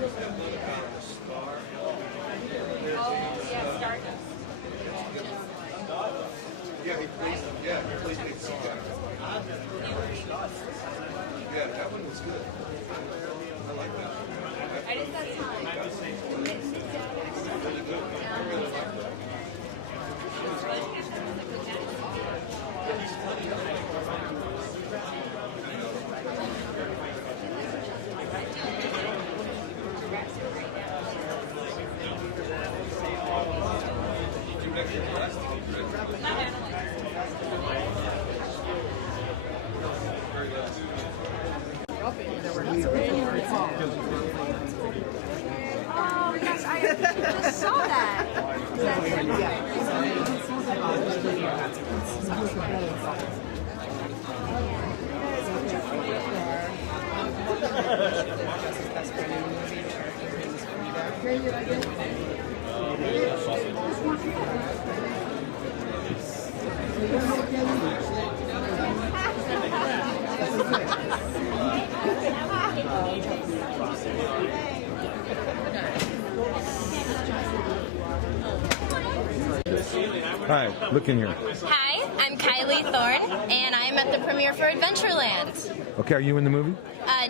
Starr. Yeah, Starr. Yeah, he plays the Starr. Yeah, that one was good. I like that. I just got time. Really good. I really like that. Oh gosh, I just saw that. Is that Hi, look in here. Hi, I'm Kaili Thorne, and I'm at the premiere for Adventureland. Okay, are you in the movie?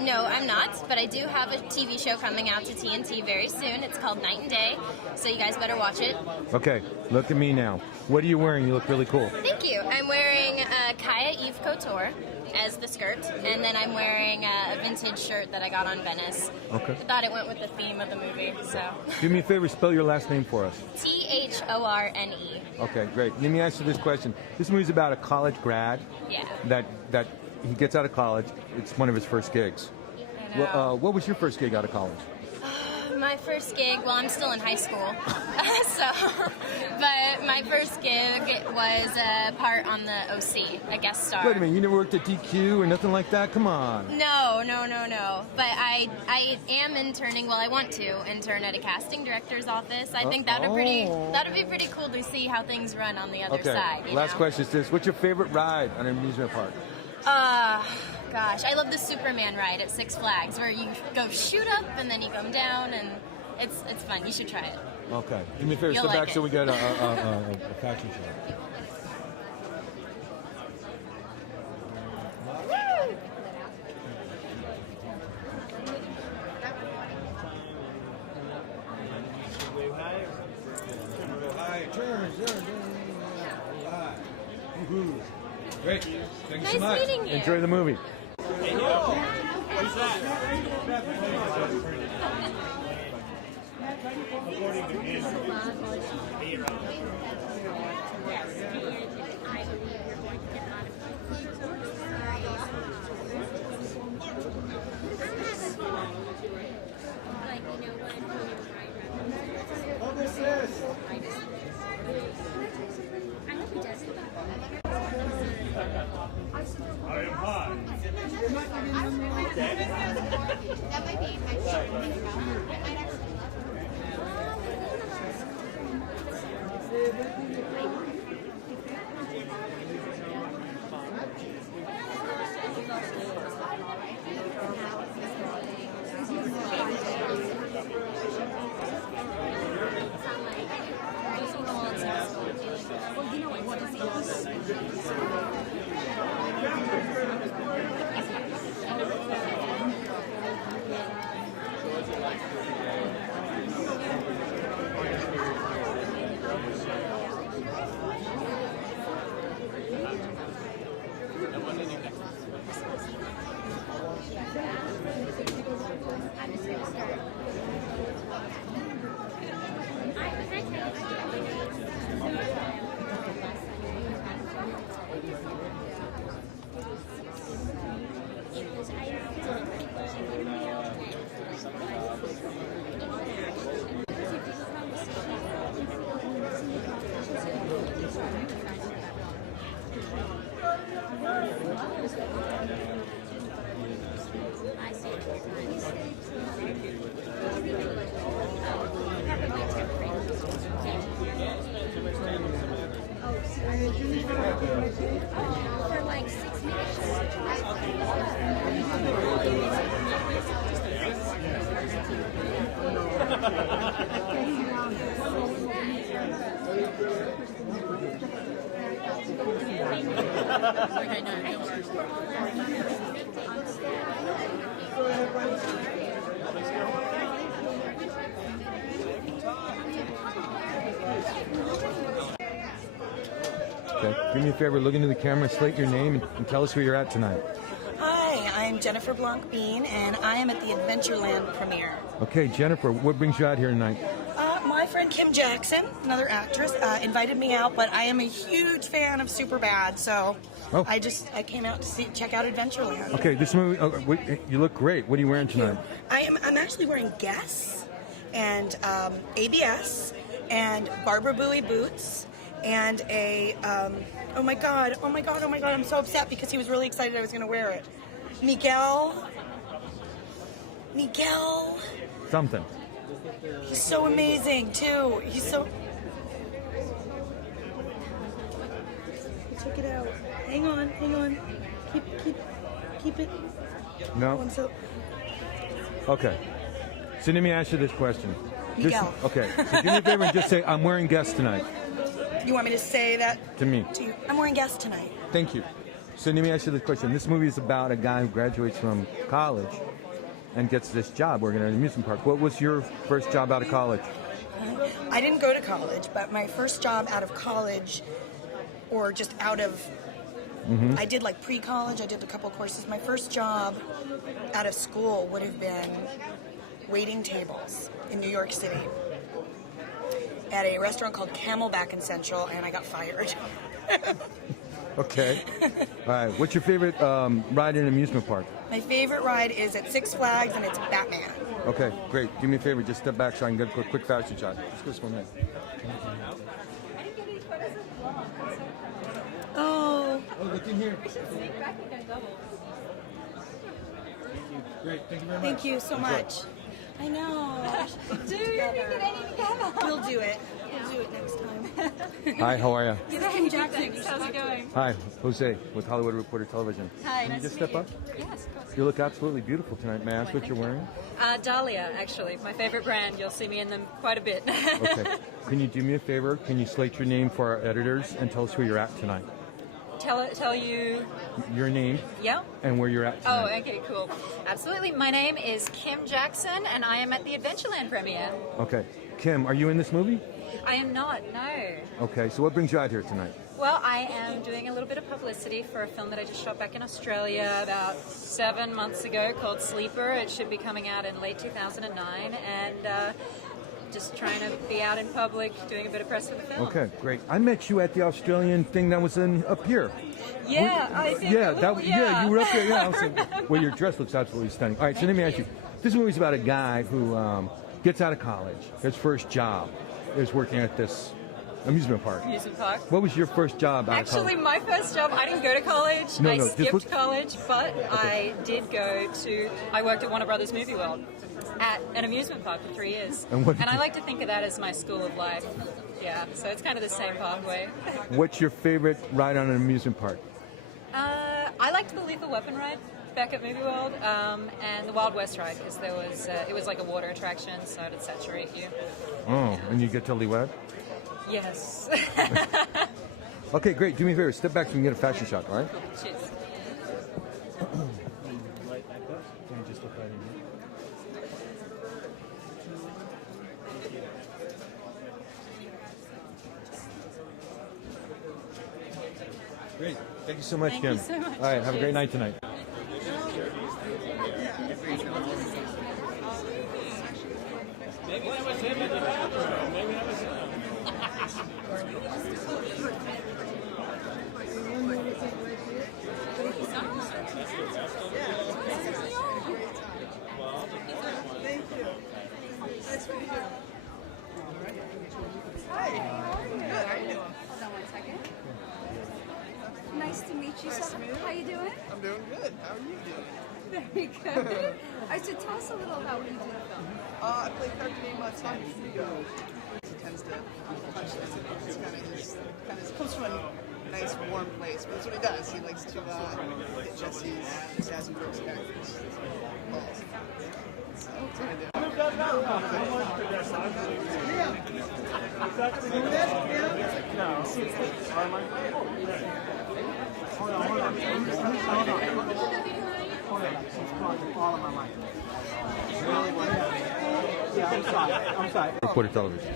No, I'm not, but I do have a TV show coming out to TNT very soon. It's called Night and Day, so you guys better watch it. Okay, look at me now. What are you wearing? You look really cool. Thank you. I'm wearing Kaya Eve Couture as the skirt, and then I'm wearing a vintage shirt that I got on Venice. Okay. I thought it went with the theme of the movie, so. Do me a favor, spell your last name for us. Thorne. Okay, great. Let me ask you this question. This movie's about a college grad Yeah. that he gets out of college. It's one of his first gigs. I know. Well, what was your first gig out of college? My first gig, well, I'm still in high school, but my first gig was a part on the OC, a guest star. Wait a minute, you never worked at DQ or nothing like that? Come on. No. But I am interning. Well, I want to intern at a casting director's office. I think that'd be pretty cool to see how things run on the other side. Last question is this: what's your favorite ride on an amusement park? Gosh, I love the Superman ride at Six Flags, where you go shoot up and then you come down, and it's fun. You should try it. Okay. Do me a favor, You'll step like back it. so we get a fashion show. Great. Thank you so much. Nice meeting you. Enjoy the movie. Hey, yo. Who's that? According to I am hot. That might be my favorite. Okay. Do me a favor, look into the camera, slate your name, and tell us where you're at tonight. Hi, I'm Jennifer Blanc-Biehn, and I am at the Adventureland premiere. Okay, Jennifer, what brings you out here tonight? My friend Kim Jackson, another actress, invited me out, but I am a huge fan of Superbad, so I came out to check out Adventureland. Okay, this movie, you look great. What are you wearing tonight? I'm actually wearing Guess and ABS and Barbara Bowie boots and a oh my god, I'm so upset because he was really excited I was going to wear it. Miguel. Something. He's so amazing too. He's so. Check it out. Hang on. Keep it. No. Okay. So let me ask you this question. Miguel. Okay. So do me a favor and just say, I'm wearing Guess tonight. You want me to say that to me? To you? I'm wearing Guess tonight. Thank you. So let me ask you this question. This movie is about a guy who graduates from college and gets this job working at an amusement park. What was your first job out of college? I didn't go to college, but my first job out of college, or just out of, I did like pre-college, I did a couple courses. My first job out of school would have been waiting tables in New York City at a restaurant called Camelback in Central, and I got fired. Okay. All right. What's your favorite ride in an amusement park? My favorite ride is at Six Flags, and it's Batman. Okay, great. Do me a favor, just step back so I can get a quick fashion shot. Just go swim in. Oh, look in here. Great. Thank you very much. thank you so much. I know. Dude, you're getting together. We'll do it. We'll do it next time. Hi, how are you? Kim Jackson. How's it going? Hi, Jose with Hollywood Reporter Television. Hi, Can you nice just to meet step up? you. Yes, of course. You look absolutely beautiful tonight. May I ask what you're wearing? Dahlia, actually, my favorite brand. You'll see me in them quite a bit. Okay. Can you do me a favor? Can you slate your name for our editors and tell us where you're at tonight? Tell you. Your name Yeah. and where you're at Oh, tonight. okay, cool. Absolutely. My name is Kim Jackson, and I am at the Adventureland premiere. Okay. Kim, are you in this movie? I am not, no. Okay, so what brings you out here tonight? Well, I am doing a little bit of publicity for a film that I just shot back in Australia about 7 months ago called Sleeper. It should be coming out in late 2009, and just trying to be out in public, doing a bit of press for the film. Okay, great. I met you at the Australian thing that was up here. Yeah, I think. Yeah, you were up there. Yeah, I was like, well, your dress looks absolutely stunning. All right, so let me ask you. This movie's about a guy who gets out of college. His first job is working at this amusement park. Amusement park. What was your first job out of college? Actually, my first job, I didn't go to college. No, I no, skipped college, but I did go to, I worked at Warner Brothers Movie World at an amusement park for 3 years. And I like to think of that as my school of life. Yeah, so it's kind of the same pathway. What's your favorite ride on an amusement park? I liked the Lethal Weapon ride back at Movie World, and the Wild West ride, because there was, it was like a water attraction, so it'd saturate you. Oh, and you get totally wet? Yes. Okay, great. Do me a favor. Step back so we can get a fashion shot, all right? Cheers. Great. Thank you so much, Thank Kim. you so much. All right, have a great night tonight. Maybe that was him in the bathroom. Maybe that was him. Hold on 1 second. Nice to meet you, sir. How you doing? I'm doing good. How are you doing? Very good. All right, so tell us a little about what you do in the film. I play a character named Frigo. He tends to punch them. It's kind of comes from a nice warm place, but that's what he does. He likes to hit Jesse's Sassy Brooks characters. Balls. So, Reporter television.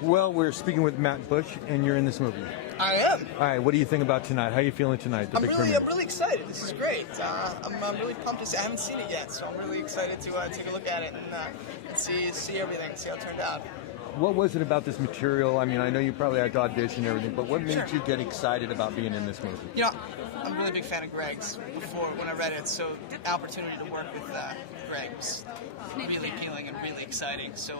Well, we're speaking with Matt Bush, and you're in this movie. I am. All right, what are you thinking about tonight? How are you feeling tonight? I'm really excited. This is great. I'm really pumped to see. I haven't seen it yet, so I'm really excited to take a look at it and see everything, see how it turned out. What was it about this material? I mean, I know you probably had to audition and everything, but what made you get excited about being in this movie? You know, I'm a really big fan of Greg's before when I read it, so the opportunity to work with Greg was really appealing and really exciting. So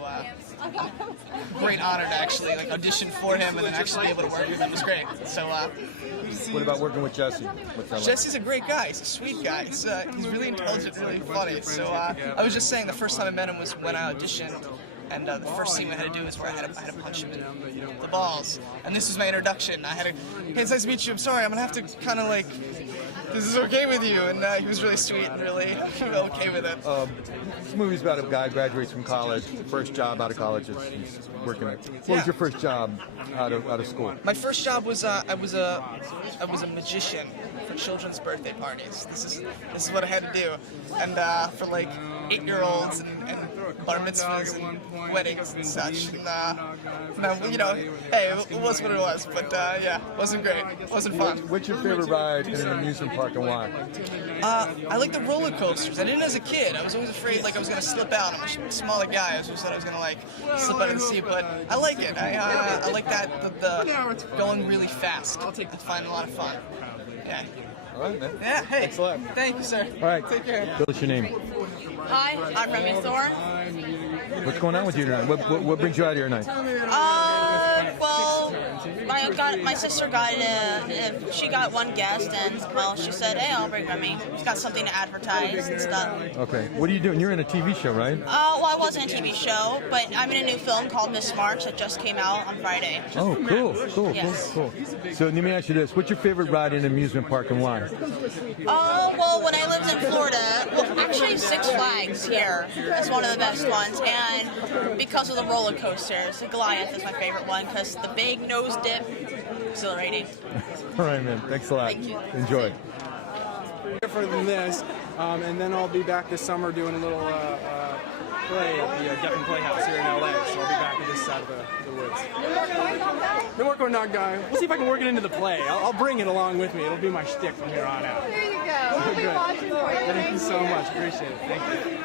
great honor to actually audition for him and then actually be able to work with him was great. So what about working with Jesse? What's that like? Jesse's a great guy. He's a sweet guy. He's really intelligent, really funny. So I was just saying the first time I met him was when I auditioned. And the first scene we had to do is where I had to punch him in the balls. And this was my introduction. I had to, hey, it's nice to meet you. I'm sorry, I'm going to have to kind of this is okay with you. And he was really sweet and really okay with it. This movie's about a guy graduates from college, first job out of college is he's working at. What was your first job out of school? My first job was I was a magician for children's birthday parties. This is what I had to do. And for 8-year-olds and bar mitzvahs and weddings and such. Hey, it was what it was, but yeah, wasn't great. Wasn't fun. What's your favorite ride in an amusement park and why? I like the roller coasters. I didn't as a kid. I was always afraid I was going to slip out. I'm a smaller guy. I always thought I was going to slip out of the seat, but I like it. I like that the going really fast. I find it a lot of fun. Yeah. All right, man. Yeah, hey. Thanks a lot. Thank you, sir. All right. Take care. What's your name? Hi, I'm Remy Thorne. What's going on with you tonight? What brings you out here tonight? Well, my sister she got one guest, and well, she said, "Hey, I'll bring Remy. She's got something to advertise and stuff." Okay. What are you doing? You're in a TV show, right? Well, I was in a TV show, but I'm in a new film called Miss March that just came out on Friday. Oh, cool. Yes. Cool. So let me ask you this: what's your favorite ride in an amusement park and why? Well, when I lived in Florida, actually Six Flags here is one of the best ones, and because of the roller coasters, the Goliath is my favorite one because the big nose dip, exhilarating. All right, man. Thanks a lot. Thank you. Enjoy. Different than this, and then I'll be back this summer doing a little play at the Geffen Playhouse here in LA. So I'll be back to this side of the woods. No more going dog guy. We'll see if I can work it into the play. I'll bring it along with me. It'll be my shtick from here on out. There you go. We'll be watching for you. Thank you so much. Appreciate it. Thank you.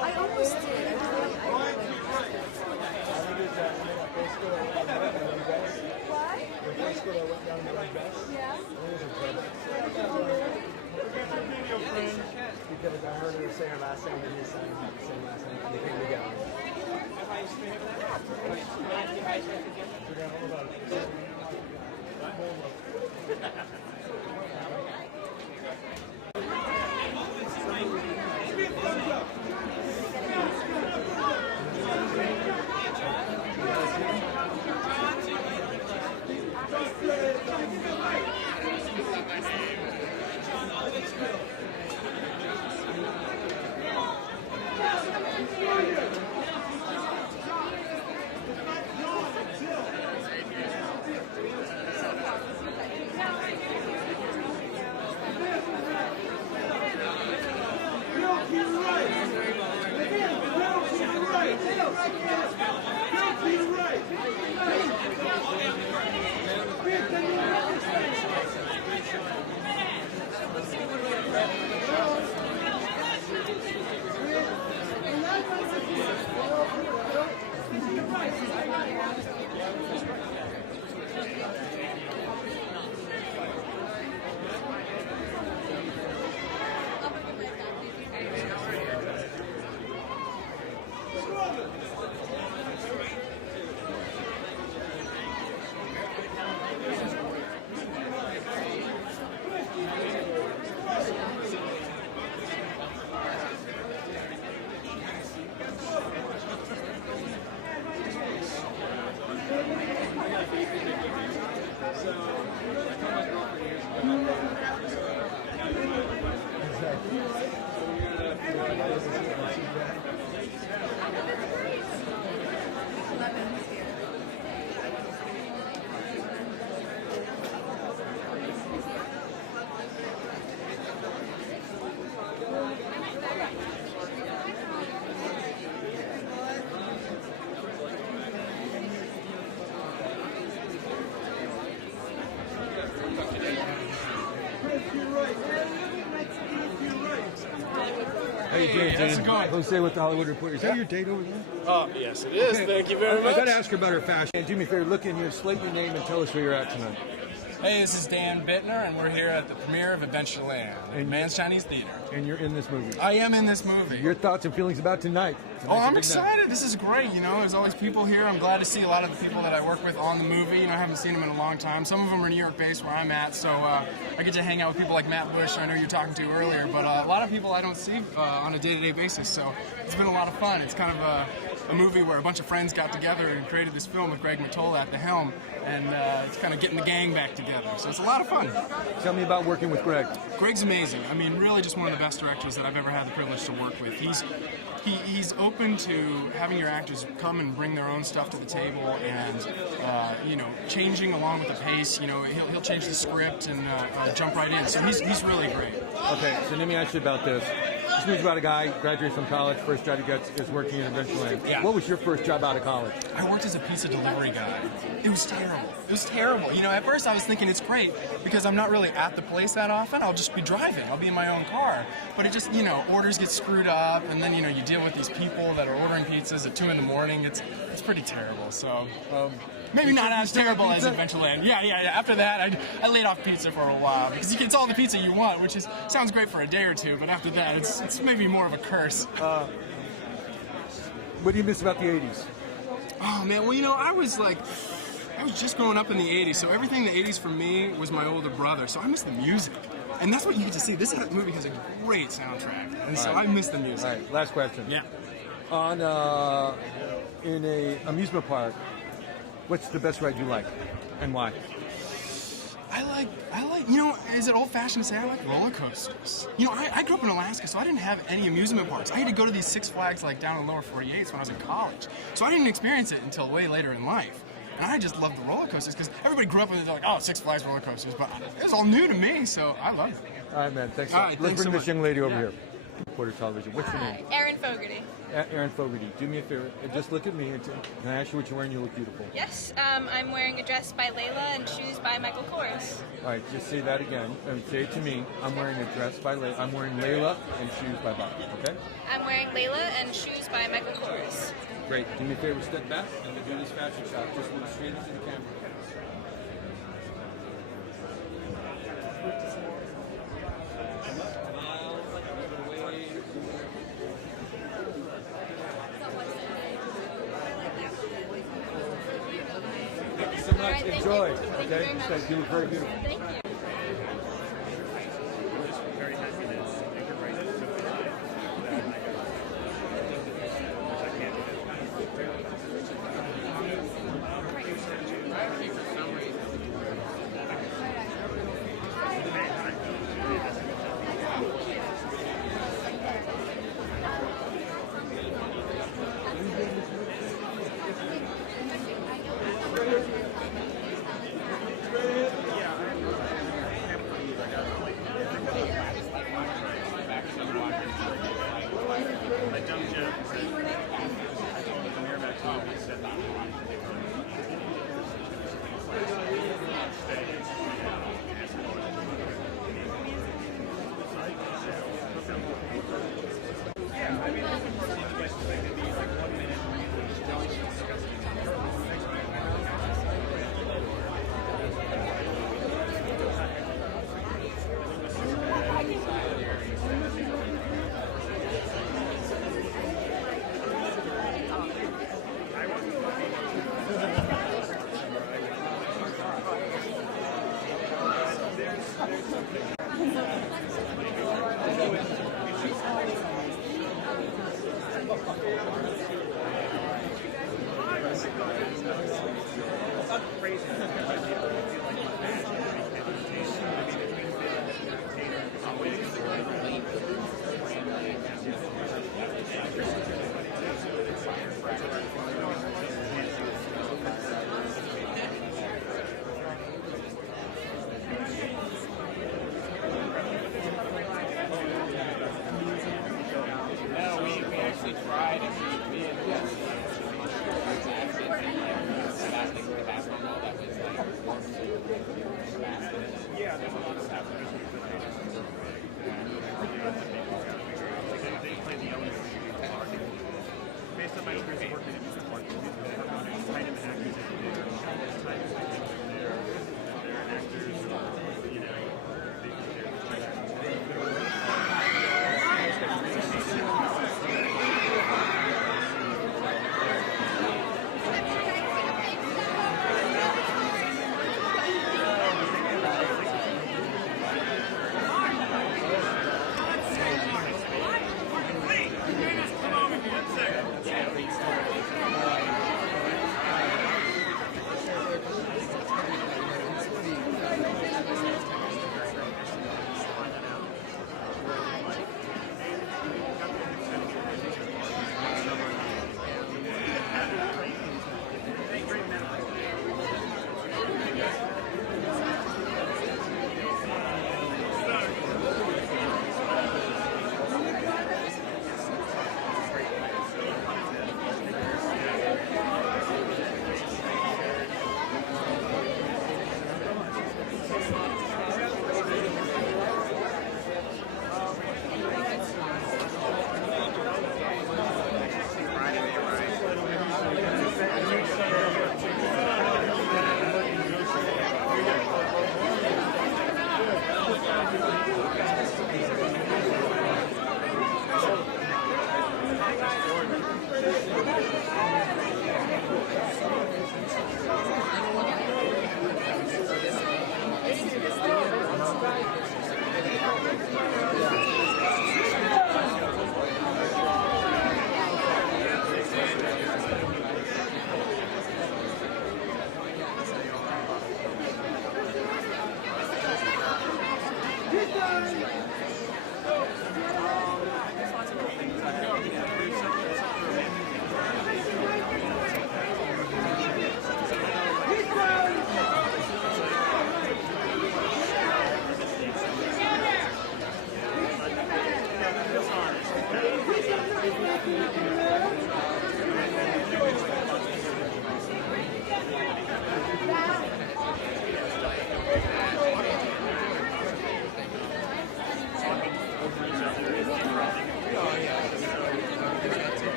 I almost did. Because I heard her say her last name and his son had the same last name, and they came together. How you doing, how's Dean? it going? Jose with the Hollywood Reporter. Is that your date over there? Oh, yes, it is. Okay. Thank you very much. I got to ask her about her fashion. Do me a favor, look in here, slate your name, and tell us where you're at tonight. Hey, this is Dan Bittner, and we're here at the premiere of Adventureland in Man's Chinese Theater. And you're in this movie. I am in this movie. Your thoughts and feelings about tonight? Oh, I'm excited. This is great. You know, there's always people here. I'm glad to see a lot of the people that I work with on the movie. You know, I haven't seen them in a long time. Some of them are New York based where I'm at, so I get to hang out with people like Matt Bush, who I know you're talking to earlier, but a lot of people I don't see on a day-to-day basis, so it's been a lot of fun. It's kind of a movie where a bunch of friends got together and created this film with Greg Mottola at the helm, and it's kind of getting the gang back together. So it's a lot of fun. Tell me about working with Greg. Greg's amazing. I mean, really just one of the best directors that I've ever had the privilege to work with. He's open to having your actors come and bring their own stuff to the table, and you know, changing along with the pace. You know, he'll change the script and jump right in. So he's really great. Okay, so let me ask you about this. This movie's about a guy graduates from college. First job he gets is working in Adventureland. Yeah. What was your first job out of college? I worked as a pizza delivery guy. It was terrible. It was terrible. You know, at first I was thinking it's great because I'm not really at the place that often. I'll just be driving. I'll be in my own car. But it just, you know, orders get screwed up, and then, you know, you deal with these people that are ordering pizzas at 2 in the morning. It's pretty terrible. So maybe not as terrible as Adventureland. Yeah. After that, I laid off pizza for a while because it's all the pizza you want, which sounds great for a day or two. But after that, it's maybe more of a curse. What do you miss about the 80s? Oh man, well, you know, I was just growing up in the 80s, so everything in the 80s for me was my older brother, so I miss the music. And that's what you get to see. This movie has a great soundtrack, and so I miss the music. All right, last question. Yeah. In a amusement park, what's the best ride you like, and why? I like, you know, is it old-fashioned to say I like roller coasters? You know, I grew up in Alaska, so I didn't have any amusement parks. I had to go to these Six Flags, like, down in the lower 48s when I was in college. So I didn't experience it until way later in life. And I just loved the roller coasters because everybody grew up with it, like, oh, Six Flags roller coasters, but it was all new to me, so I loved it. All right, man, thanks. All right, Let's thanks bring so this much. young lady over here. Reporter Television. What's your name? Erin Fogerty. Erin Fogerty. Do me a favor. Just look at me. And can I ask you what you're wearing? You look beautiful. Yes, I'm wearing a dress by Layla and shoes by Michael Kors. All right, just say that again. Say it to me. I'm wearing a dress by Layla. I'm wearing Layla and shoes by Bob. Okay? I'm wearing Layla and shoes by Michael Kors. Great. Do me a favor. Step back and we'll do this fashion shot. Just look straight into the camera. Thank you so much. Right, Enjoy. Thank you Okay? very much. You look very beautiful. Thank you.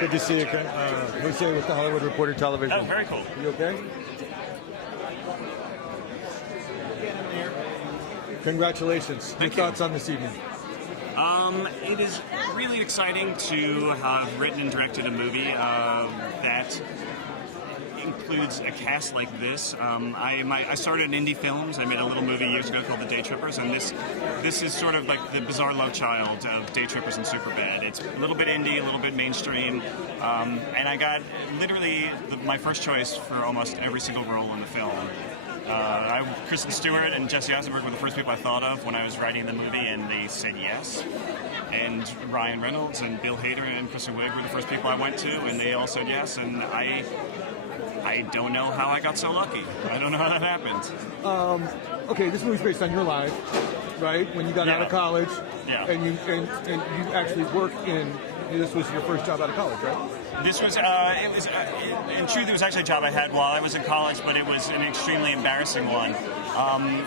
Good to see you, Ken. Jose with the Hollywood Reporter Television. Oh, very cool. You okay? Congratulations. Your thoughts on this evening? It is really exciting to have written and directed a movie that includes a cast like this. I started in indie films. I made a little movie years ago called The Day Trippers, and this is sort of like the bizarre love child of Day Trippers and Superbad. It's a little bit indie, a little bit mainstream, and I got literally my first choice for almost every single role in the film. Kristen Stewart and Jesse Eisenberg were the first people I thought of when I was writing the movie, and they said yes. And Ryan Reynolds and Bill Hader and Kristen Wiig were the first people I went to, and they all said yes. And I don't know how I got so lucky. I don't know how that happened. Okay, this movie's based on your life, right? When you got out of college, and you actually worked in. This was your first job out of college, right? This was, in truth, it was actually a job I had while I was in college, but it was an extremely embarrassing one.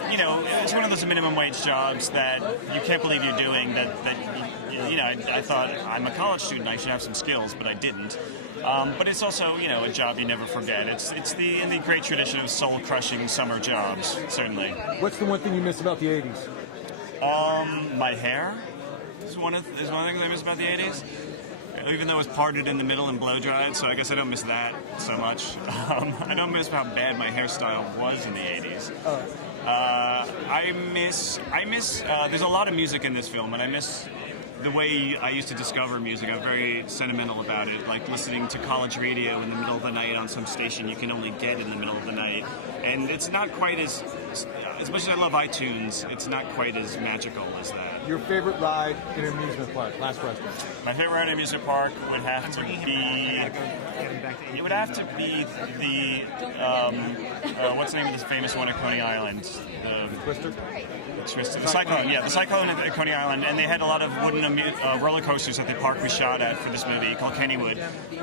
It's one of those minimum wage jobs that you can't believe you're doing. I thought, I'm a college student, I should have some skills, but I didn't. But it's also, a job you never forget. It's in the great tradition of soul-crushing summer jobs, certainly. What's the one thing you miss about the 80s? My hair is one of the things I miss about the 80s. Even though it was parted in the middle and blow-dried, so I guess I don't miss that so much. I don't miss how bad my hairstyle was in the 80s. I miss there's a lot of music in this film, and I miss the way I used to discover music. I'm very sentimental about it, like listening to college radio in the middle of the night on some station you can only get in the middle of the night. And it's not quite as much as I love iTunes, it's not quite as magical as that. Your favorite ride in an amusement park? Last question. My favorite ride in an amusement park would have to be what's the name of this famous one at Coney Island? The Twister? The Cyclone, the Cyclone at Coney Island, and they had a lot of wooden roller coasters at the park we shot at for this movie called Kennywood,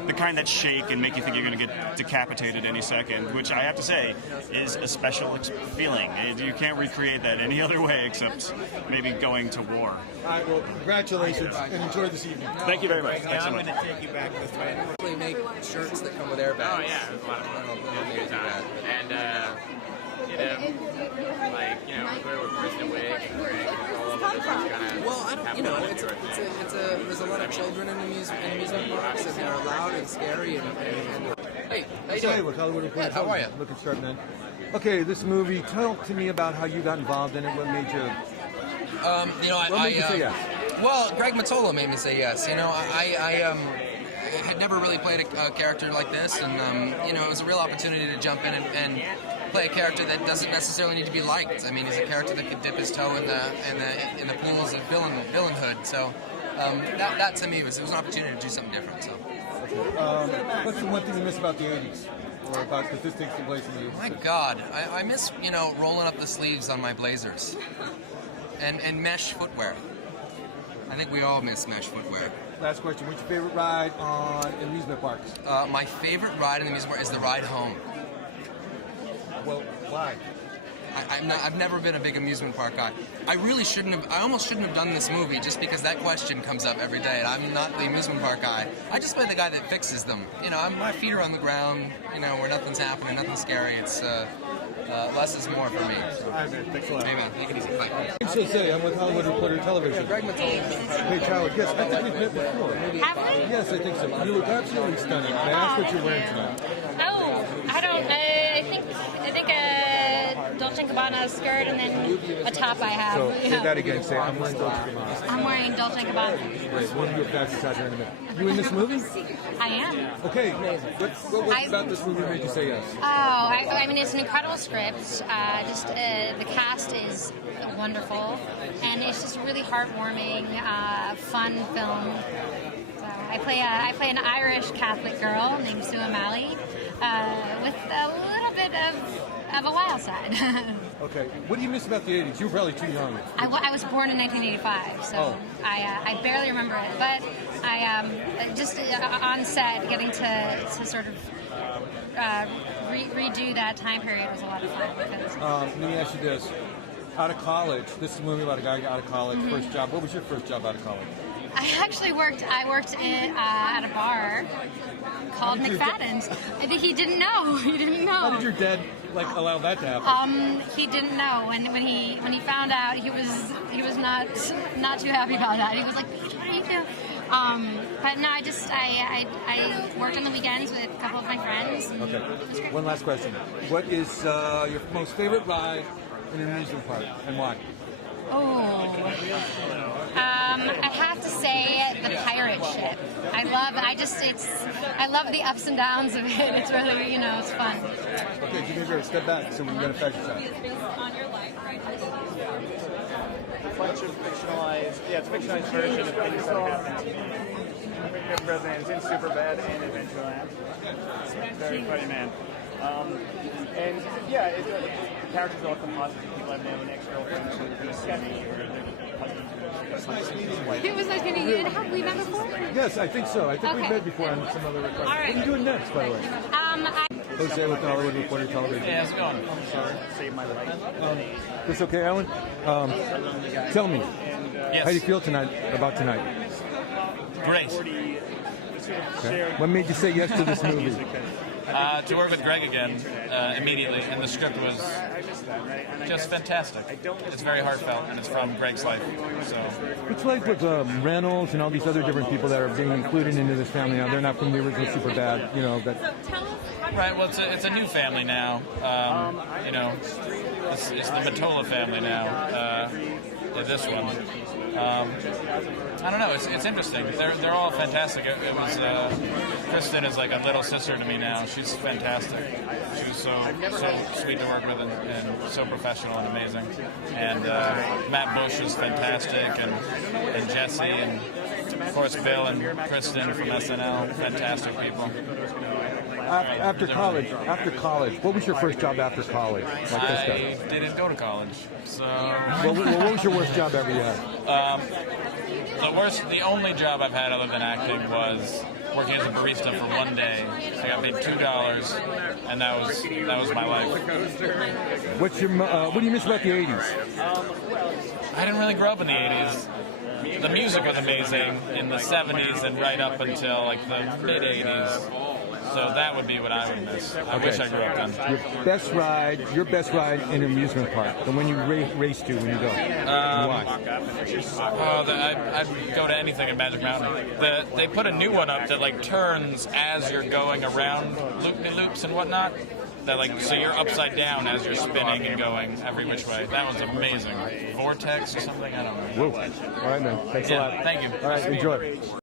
the kind that shake and make you think you're going to get decapitated any second, which I have to say is a special feeling. You can't recreate that any other way except maybe going to war. All right, well, congratulations, and enjoy this evening. Thank you very much. Thanks so much. I'm going to take you back this way. They make shirts that come with airbags. Oh, yeah, there's a lot of fun. And, we're with Kristen Wiig and Greg and all of this kind of... Well, I don't, there's a lot of children in amusement parks, and they're loud and scary and hey, how you doing? Hey, look, Hollywood Reporter. How are you? Looking sharp, man. Okay, this movie, talk to me about how you got involved in it. What made you... what made you say yes? Well, Greg Mottola made me say yes. I had never really played a character like this, and it was a real opportunity to jump in and play a character that doesn't necessarily need to be liked. I mean, he's a character that could dip his toe in the pools of villainhood. So that to me it was an opportunity to do something different. So. What's the one thing you miss about the 80s? Or about because this takes place in the 80s? My God, I miss rolling up the sleeves on my blazers and mesh footwear. I think we all miss mesh footwear. Last question. What's your favorite ride on amusement parks? My favorite ride in the amusement park is the ride home. Well, why? I've never been a big amusement park guy. I almost shouldn't have done this movie just because that question comes up every day, and I'm not the amusement park guy. I just play the guy that fixes them. My feet are on the ground, where nothing's happening, nothing's scary. It's less is more for me. So. All right, man. Thanks a lot. Hey, man. Take it easy. Bye. Thanks for saying. I'm with Hollywood Reporter Television. Greg Mottola. Hey, Tyler. Yes, I think we've met before. Have we? Yes, I think so. You look absolutely stunning. I asked what you're wearing tonight. Oh, I don't. I think. Don't Dolce & Gabbana skirt and then a top I have. So say that again. Say I'm wearing Dolce & Gabbana. I'm wearing Dolce & Gabbana. Great. We'll get back to that in a minute. You in this movie? I am. Okay. What about this movie made you say yes? Oh, I mean, it's an incredible script. The cast is wonderful, and it's just a really heartwarming, fun film. So I play an Irish Catholic girl named Sue O'Malley with a little bit of a wild side. Okay. What do you miss about the 80s? You were probably too young. I was born in 1985, so I barely remember it. But I just on set, getting to sort of redo that time period was a lot of fun. Because let me ask you this. Out of college, this is a movie about a guy out of college, first job. What was your first job out of college? I worked at a bar called McFadden's. I think he didn't know. He didn't know. How did your dad allow that to happen? He didn't know, and when he found out, he was not too happy about that. He was like, "What are you doing?" But no, I worked on the weekends with a couple of my friends. Okay. One last question. What is your most favorite ride in an amusement park, and why? Oh, I have to say the pirate ship. I love the ups and downs of it. It's really, it's fun. Okay, do me a favor, step back so we can get a fashion shot. A bunch of fictionalized, it's a fictionalized version of things that happened to me. It's in Superbad and Adventureland. Very funny man. And the characters are all composite people I've known, ex-girlfriends who are going to see me, or It was nice meeting you. And have we met before? Yes, I think so. I think we've met before on some other recordings. What are you doing next, by the way? Jose with the Hollywood Reporter Television. Hey, how's it going? I'm sorry. Save my life. This okay, Alan? Tell me, how do you feel about tonight? Great. Okay. What made you say yes to this movie? To work with Greg again immediately, and the script was just fantastic. It's very heartfelt, and it's from Greg's life. So it's like with Reynolds and all these other different people that are being included into this family now. They're not from the original Superbad, Right. Well, it's a new family now. It's the Mottola family now. This one. I don't know. It's interesting. They're all fantastic. It was Kristen is like a little sister to me now. She's fantastic. She was so sweet to work with and so professional and amazing. And Matt Bush is fantastic, and Jesse, and of course Bill and Kristen from SNL. Fantastic people. After college, what was your first job after college? Like this guy? I didn't go to college, so. What was your worst job ever you had? The only job I've had other than acting was working as a barista for one day. I got paid $2, and that was my life. What do you miss about the '80s? I didn't really grow up in the '80s. The music was amazing in the '70s and right up until like the mid '80s. So that would be what I would miss. I wish I grew up then. Your best ride in an amusement park, the one you race to when you go. Why? I'd go to anything in Magic Mountain. They put a new one up that like turns as you're going around loop-de-loops and whatnot. That so you're upside down as you're spinning and going every which way. That one's amazing. Vortex or something, I don't know. Whoa. All right, man. Thanks a lot. Thank you. All right, enjoy.